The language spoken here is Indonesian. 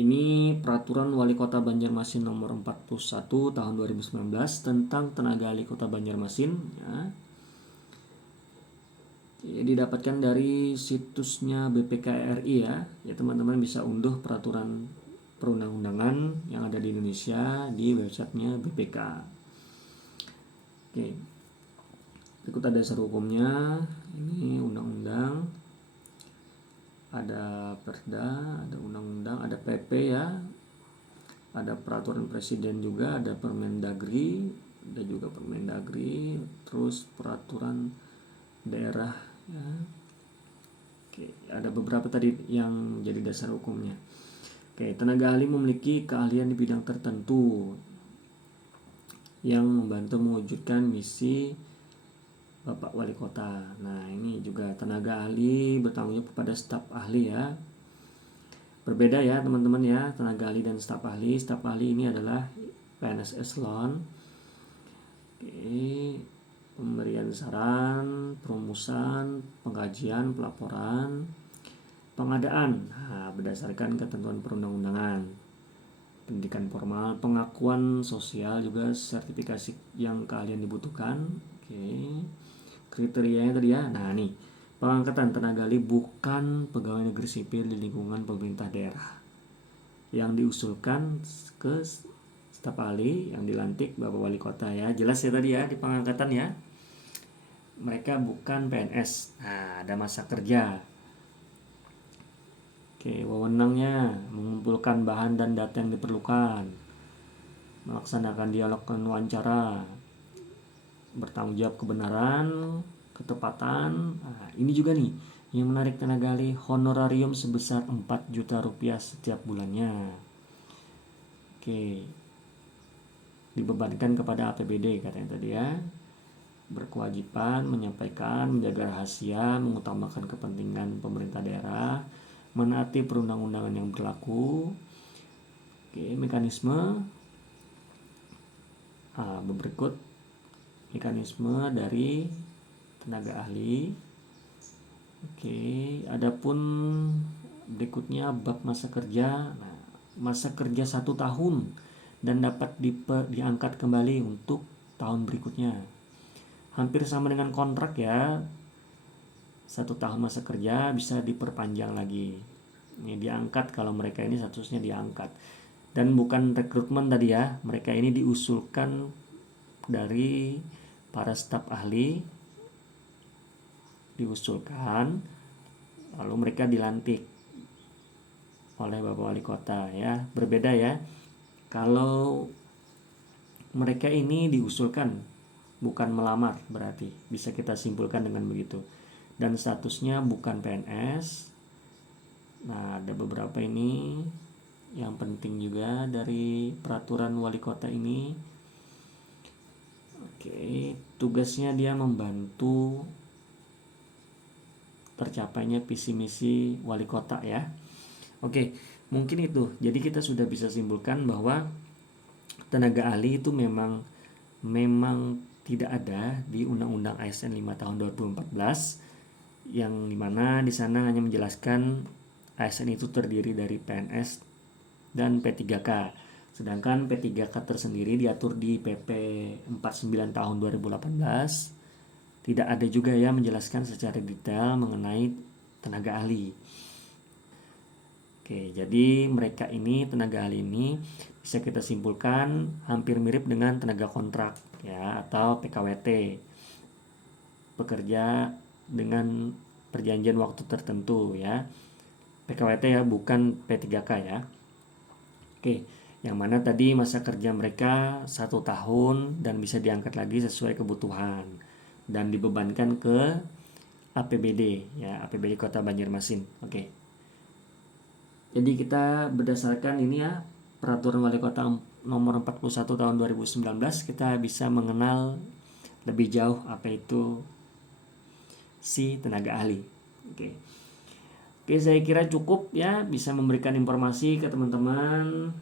Ini peraturan Wali Kota Banjarmasin nomor 41 tahun 2019 tentang tenaga ahli Kota Banjarmasin ya. Didapatkan dari situsnya BPK RI ya. Ya teman-teman bisa unduh peraturan perundang-undangan yang ada di Indonesia di websitenya BPK. Oke. Berikut ada dasar hukumnya. Ini undang-undang, ada perda, ada undang-undang, ada PP ya, ada peraturan presiden juga, ada Permendagri, ada juga Permendagri, terus peraturan daerah ya. Oke, ada beberapa tadi yang jadi dasar hukumnya. Oke, tenaga ahli memiliki keahlian di bidang tertentu yang membantu mewujudkan misi Bapak Wali Kota. Nah, ini juga tenaga ahli bertanggung jawab kepada staf ahli ya. Berbeda ya teman-teman ya, tenaga ahli dan staf ahli. Staf ahli ini adalah PNS eselon. Oke, pemberian saran, perumusan, pengkajian, pelaporan, pengadaan. Nah, berdasarkan ketentuan perundang-undangan. Pendidikan formal, pengakuan sosial juga, sertifikasi yang kalian dibutuhkan. Oke. Kriterianya tadi ya. Nah, nih. Pengangkatan tenaga ahli bukan pegawai negeri sipil di lingkungan pemerintah daerah. Yang diusulkan ke staf ahli yang dilantik Bapak Wali Kota ya. Jelas ya tadi ya di pengangkatan ya. Mereka bukan PNS. Nah, ada masa kerja. Oke, wewenangnya mengumpulkan bahan dan data yang diperlukan, melaksanakan dialog dan wawancara, bertanggung jawab kebenaran, ketepatan. Nah, ini juga nih yang menarik tenaga ahli, honorarium sebesar 4 juta rupiah setiap bulannya. Oke, dibebankan kepada APBD katanya tadi ya. Berkewajiban menyampaikan, menjaga rahasia, mengutamakan kepentingan pemerintah daerah, menaati perundang-undangan yang berlaku. Oke, mekanisme berikut mekanisme dari tenaga ahli. Oke, adapun berikutnya bab masa kerja. Nah, masa kerja 1 tahun dan dapat diangkat kembali untuk tahun berikutnya. Hampir sama dengan kontrak ya. 1 tahun masa kerja bisa diperpanjang lagi. Ini diangkat kalau mereka ini statusnya diangkat. Dan bukan rekrutmen tadi ya. Mereka ini diusulkan dari para staf ahli, diusulkan lalu mereka dilantik oleh Bapak Wali Kota ya. Berbeda ya. Kalau mereka ini diusulkan, bukan melamar, berarti bisa kita simpulkan dengan begitu. Dan statusnya bukan PNS. Nah, ada beberapa ini yang penting juga dari peraturan wali kota ini. Oke, tugasnya dia membantu tercapainya visi misi wali kota ya. Oke, mungkin itu. Jadi kita sudah bisa simpulkan bahwa tenaga ahli itu memang tidak ada di Undang-Undang ASN 5 tahun 2014, yang dimana di sana hanya menjelaskan ASN itu terdiri dari PNS dan P3K. Sedangkan P3K tersendiri diatur di PP 49 tahun 2018. Tidak ada juga ya menjelaskan secara detail mengenai tenaga ahli. Oke, jadi mereka ini, tenaga ahli ini bisa kita simpulkan hampir mirip dengan tenaga kontrak ya, atau PKWT. Pekerja dengan perjanjian waktu tertentu ya. PKWT ya, bukan P3K ya. Oke, yang mana tadi masa kerja mereka 1 tahun dan bisa diangkat lagi sesuai kebutuhan dan dibebankan ke APBD ya, APBD Kota Banjarmasin. Oke. Jadi kita berdasarkan ini ya, peraturan wali kota nomor 41 tahun 2019, kita bisa mengenal lebih jauh apa itu si tenaga ahli. Oke, saya kira cukup ya, bisa memberikan informasi ke teman-teman.